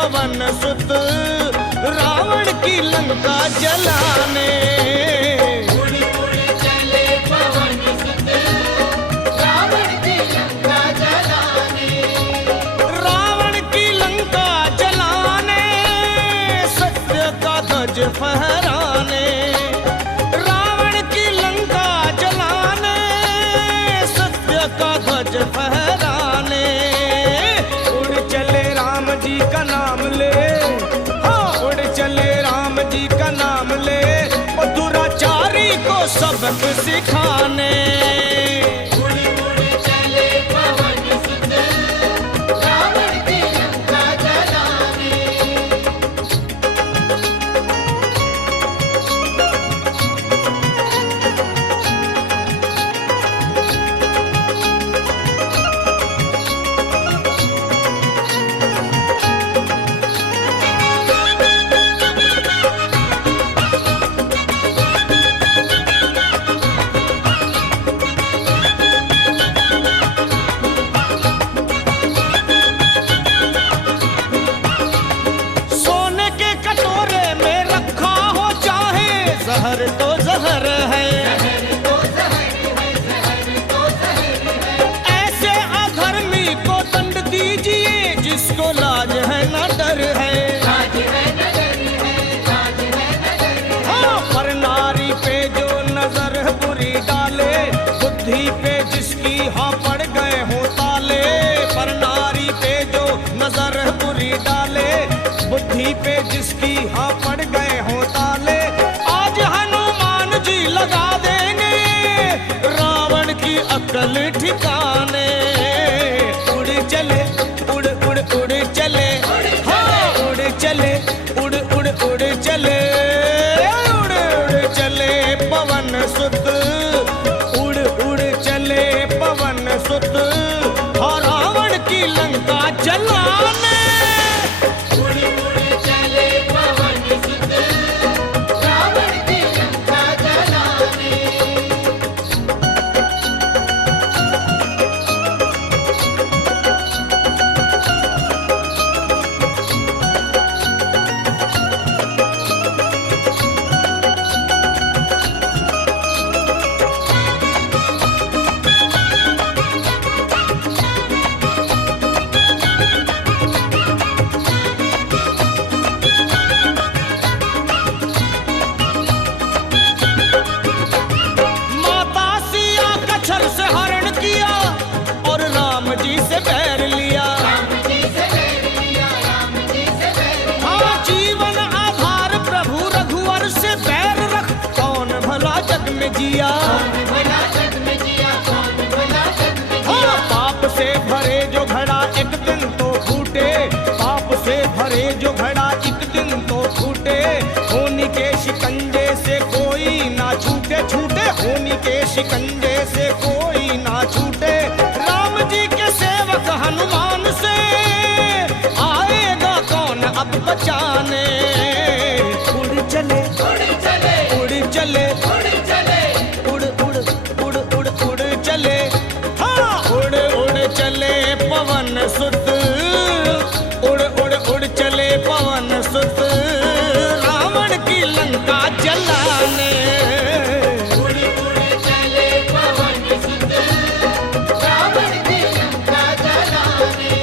पवन सुत रावण की लंका जलाने। उड़ उड़ चले पवन सुत रावण की लंका जलाने। रावण की लंका जलाने, सत्य का ध्वज फहराने। रावण की लंका जलाने, सत्य का ध्वज फहराने। उड़ चले राम जी का नाम ले, हाँ उड़ चले राम जी का नाम ले, और दुराचारी को सबक सिखाने। उड़ उड़ चले पवन सुत रावण की लंका जलाने। सोने के कटोरे में रखा हो चाहे जहर तो जहर है। ऐसे अधर्मी को दंड दीजिए जिसको लाज है न डर है। हाँ पर नारी पे जो नजर बुरी डाले, बुद्धि पे जिसकी हाँ पड़ गए हो ताले। पर नारी पे जो नजर बुरी डाले, बुद्धि पे जिसकी हाँ पड़ गए हो ताले। आज हनुमान जी लगा देंगे रावण की अकल ठिकाने। उड़ चले उड़ उड़ उड़ चले, हाँ उड़ चले उड़ उड़ उड़ चले। उड़ उड़ चले पवन सुत, उड़ उड़ चले पवन सुत, हाँ रावण की लंका जलाने। उड़ उड़ चले पवन सुत रावण की लंका जलाने। माता सिया का छल से हरण किया और राम जी से बैर लिया। राम जी से बैर लिया, राम जी से बैर लिया। हाँ जीवन आधार प्रभु रघुवर से बैर रख, कौन भला जग में जिया। कौन भला जग में जिया, कौन भला जग में जिया। हाँ पाप से भरे जो घड़ा एक दिन तो फूटे, पाप से भरे जो घड़ा एक दिन तो फूटे। होनी के शिकंजे से कोई ना छूटे, छूटे होनी के शिकंजे से कोई ना छूटे। राम जी के सेवक हनुमान से आएगा कौन अब बचाने। उड़ चले उड़ चले उड़ चले उड़ चले उड़ उड़ उड़ उड़ उड़ चले, हाँ उड़ उड़ चले पवन सुत, उड़ उड़ उड़ चले पवन सुत रावण की लंका जलाने। उड़ उड़ चले पवन सुत रावण की लंका जलाने।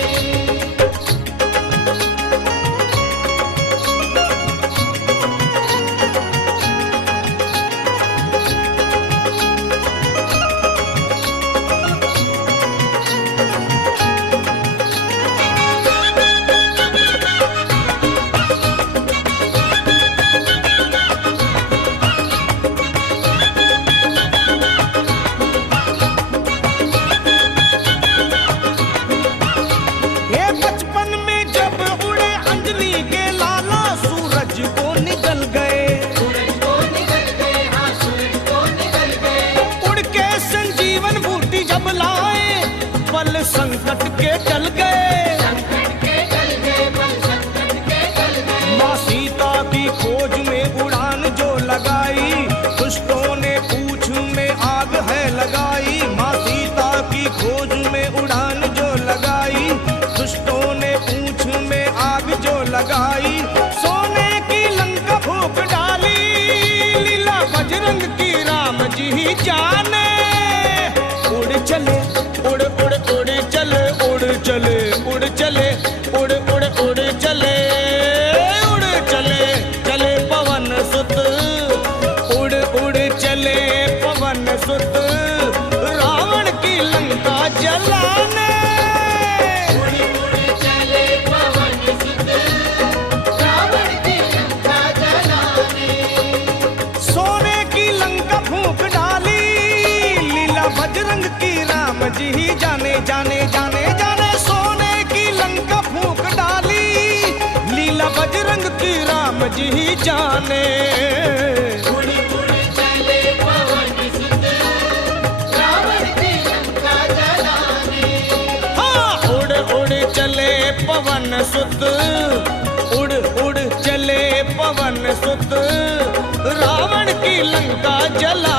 ये बचपन में जब उड़े अंजनी के लाला, सूरज को निकल गए। सूरज को निकल गए, हाँ सूरज को निकल गए। उड़ के संजीवन बूटी जब लाए, पल संकट के टल गए। संकट के टल गए, पल संकट के टल गए। माँ सीता की खोज में उड़ान जो लगाई, दुष्टों ने पूछ में आग है लगाई। माँ सीता की खोज में उड़ान जो लगाई, दुष्टों ने पूछ में आग जो जाने। उड़ चले उड़ उड़ उड़ चले उड़ चले उड़ चले उड़ उड़ उड़ चले उड़ चले चले पवन सुत उड़ उड़ चले पवन सुत रावण की लंका जलाने। उड़ उड़ चले पवन सुत रावण की लंका जलाने। सोने की लंका फूंक डाली लीला बजरंग की राम जी ही जाने जाने जाने जाने। सोने की लंका फूंक डाली लीला बजरंग की राम जी ही जाने। उड़ उड़ चले पवन सुत रावण की लंका जलाने। हाँ उड़ उड़ चले पवन सुत उड़ उड़ चले पवन सुत रावण की लंका जला